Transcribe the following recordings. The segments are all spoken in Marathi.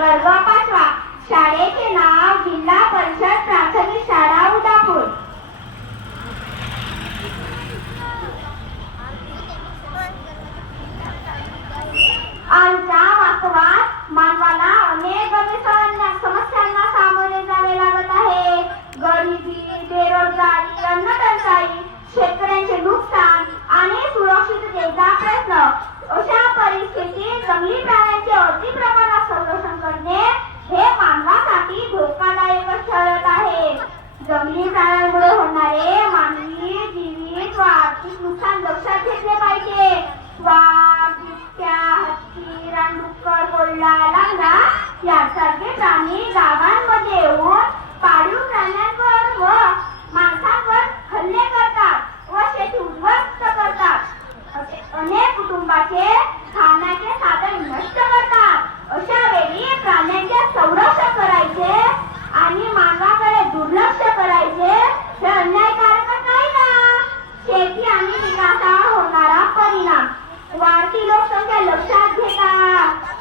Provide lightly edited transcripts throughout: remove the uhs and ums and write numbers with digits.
वर्ग 5वा. शाळेचे नाव जिल्हा परिषद प्राथमिक शाळा उदापूर. आमच्या वास्तवात मानवाला अनेक समस्यांना सामोरे जावे लागत आहे. गरिबी, बेरोजगारी, अन्नटंचाई, शेतकऱ्यांचे नुकसान आणि सुरक्षिततेचा प्रश्न. अशा परिस्थितीत जंगली प्राण्यांचे अति प्रमाणात संरक्षण करणे हे मानवासाठी धोकादायक ठरत आहे. जंगली प्राण्यांमुळे होणारे मानवी जीवित व आर्थिक नुकसान लक्षात घेतले पाहिजे. वाघ, बिबट्या, हत्ती, रानडुक्कर, कोल्हा, लांडा यासारखे प्राणी गावांमध्ये येऊन पाळीव प्राण्यांवर व माणसांवर हल्ले करतात व शेती उद्ध्वस्त करतात. अनेक कुटुंबाचे खाण्याचे साधन नष्ट करतात. अशा वेळी प्राण्यांचे संरक्षण करायचे आणि मानवाकडे दुर्लक्ष करायचे हे अन्यायकारक नाही ना. शेती आणि विकासावर होणारा परिणाम. वाढती लोकसंख्या लक्षात घेता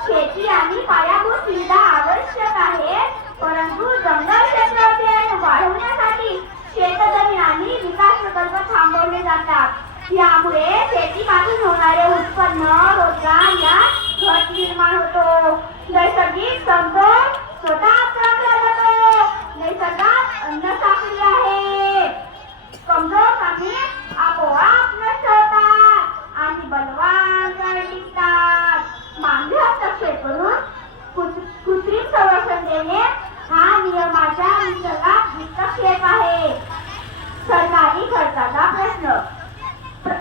शेती आणि पायाभूत सुविधा आवश्यक आहे, परंतु जंगल क्षेत्र वाढवण्यासाठी शेतजमीन आणि विकास प्रकल्प थांबवले जातात. यामुळे शेतीपासून होणारे उत्पन्न, रोजगार यात घट निर्माण होतो. नैसर्गिक समतोल स्वतः त्रासला जातो. निसर्गात अन्न साखळी आहे. कमजोर प्राणी आपोआप नष्ट होतात आणि बलवान प्राणी टिकतात. मानवी हस्तक्षेप करून कृत्रिम संरक्षण देणे हा नियमाच्या निसर्गात हस्तक्षेप आहे. सरकारी खर्चाचा प्रश्न.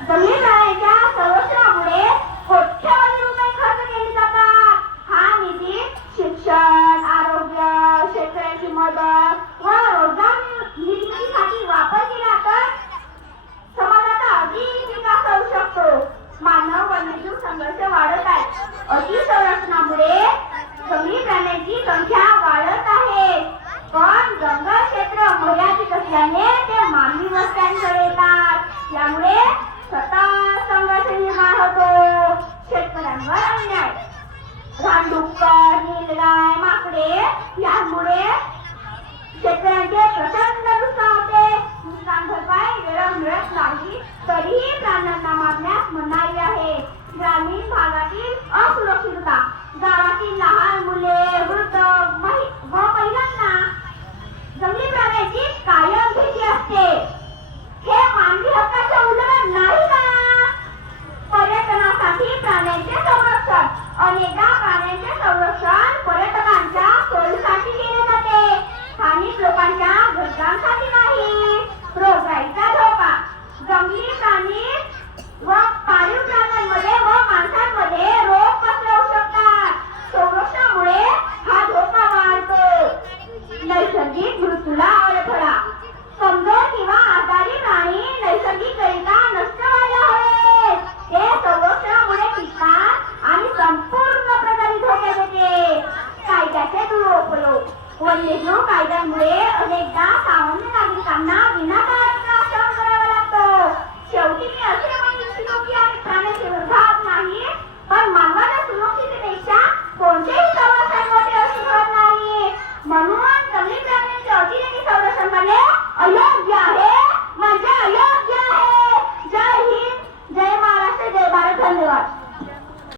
जंगली प्राण्यांच्या संरक्षणामुळे कोट्यवधी रुपये खर्च केले जातात. हा निधी शिक्षण, आरोग्य, शेतकऱ्यांची मदत व रोजगार निर्मितीसाठी वापर केला तर समाजाचा अधिक विकास होऊ शकतो. मानव वन्यजीव संघर्ष वाढत आहे. अतिसंरक्षणामुळे जंगली प्राण्यांची संख्या वाढत आहे, पण जंगल क्षेत्र मर्यादित असल्याने ते मानवी वस्त्यांकडे येतात. यामुळे सतत संघर्ष निर्माण होतो. शेतकऱ्यांवर अन्याय. रानडुक्कर, नीलगाय, माकडे यामुळे शेतकऱ्यांचे प्रचंड नुकसान होते. नुकसान भरपाई वेळेवर मिळत नाही तरीही प्राण्यांना मारण्यास मनाई आहे. ग्रामीण भागातील असुरक्षितता. गावातील लहान